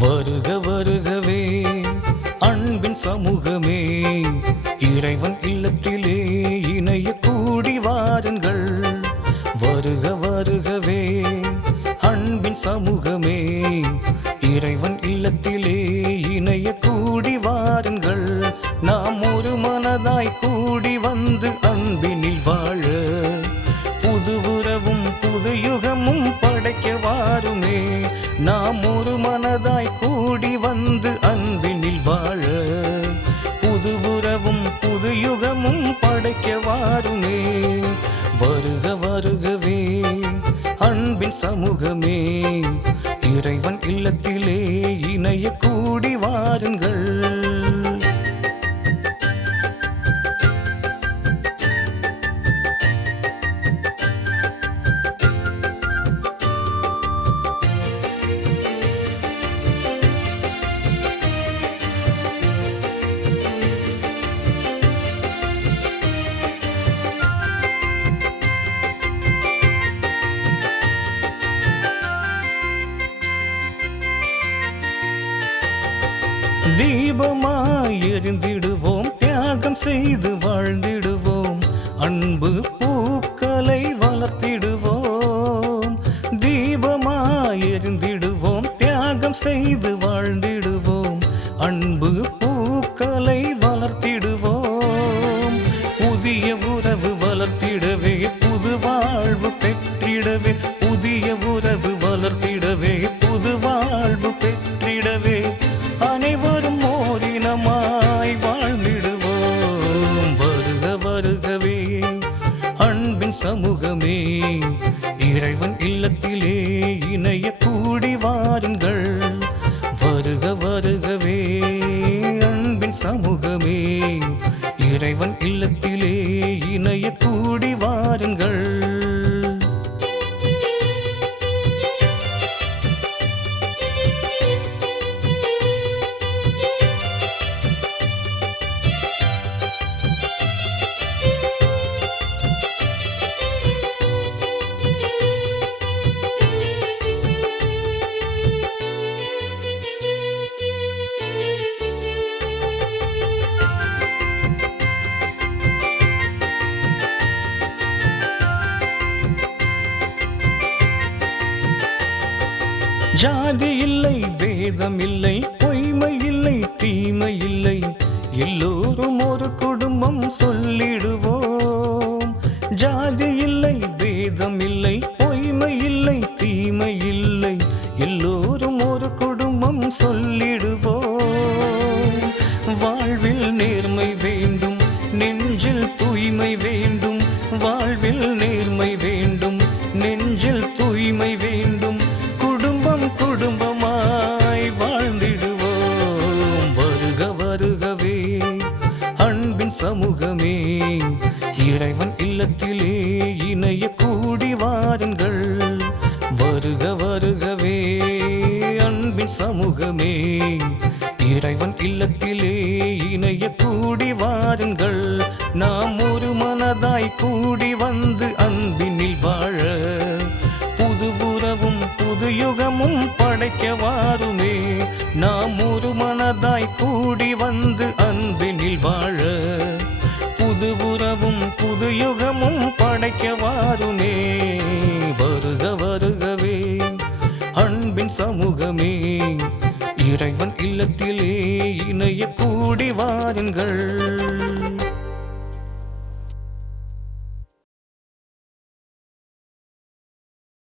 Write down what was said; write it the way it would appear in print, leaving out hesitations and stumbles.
வருக வருகவே அன்பின் சமூகமே, இறைவன் இல்லத்திலே இணைய கூடி வாருங்கள். வருக வருகவே அன்பின் சமூகமே, இறைவன் இல்லத்திலே இணைய கூடி வாருங்கள். நாம் ஒரு மனதாய் கூடி வந்து அன்பினில் வாழ, புது உறவும் புது யுகமும் படைக்க வாருமே. நாம் ஒரு மனதாய் கூடி வந்து அன்பினில் வாழ, புது உறவும் புது யுகமும் படைக்க வாருமே. வருக வருகவே அன்பின் சமூகமே, இறைவன் இல்லத்திலே இணைய கூடி வாருங்கள். தீபமாய் எரிந்திடுவோம், தியாகம் செய்து வாழ்ந்திடுவோம், அன்பு பூக்களை வளர்த்திடுவோம். தீபமாய் எரிந்திடுவோம், தியாகம் செய்து வாழ்ந்திடுவோம், அன்பு பூக்களை வளர்த்திடுவோம். புதிய உறவு வளர்த்திடவே, புது வாழ்வு பெற்றிடவே, புதிய உறவு வளர்த்திடவே, புது வாழ்வு பெற்றிடவே, அனைவரும் ஓரினமாய் வாழ்ந்திடுவோம். வருக வருகவே அன்பின் சமூகமே, இறைவன் இல்லத்திலே இணைய கூடி வாருங்கள். வருக வருகவே அன்பின் சமூகமே, இறைவன் இல்லத்திலே இணைய கூடி வாருங்கள். ஜாதி இல்லை, பேதம் இல்லை, பொய்மை இல்லை, தீமை இல்லை, எல்லோரும் ஒரு குடும்பம் சொல்லிடுவோம். ஜாதி இல்லை, பேதம் இல்லை, பொய்மை இல்லை, தீமை இல்லை, எல்லோரும் ஒரு குடும்பம் சொல்லிடுவோம். வாழ்வில் நேர்மை வேண்டும், நெஞ்சில் தூய்மை வேண்டும், வாழ்வில் நேர்மை வேண்டும், நெஞ்சில் தூய்மை வேண்டும், குடும்பமாய் வாழ்ந்திடுவோம். வருக வருகவே அன்பின் சமூகமே, இறைவன் இல்லத்திலே இணைய கூடி வாருங்கள். வருக வருகவே அன்பின் சமூகமே, இறைவன் இல்லத்திலே இணைய கூடி வாருங்கள். நாம் ஒரு மனதாய் கூடி வந்து அன்பினில் வாழ, புது உறவும் புது யுகமும் படைக்க வாருமே. நாம் ஒரு மனதாய் கூடி வந்து அன்பினில் வாழ, புது உறவும் புது யுகமும் படைக்க வாருமே. வருக வருகவே அன்பின் சமூகமே, இறைவன் இல்லத்திலே இணைய கூடி வாருங்கள்.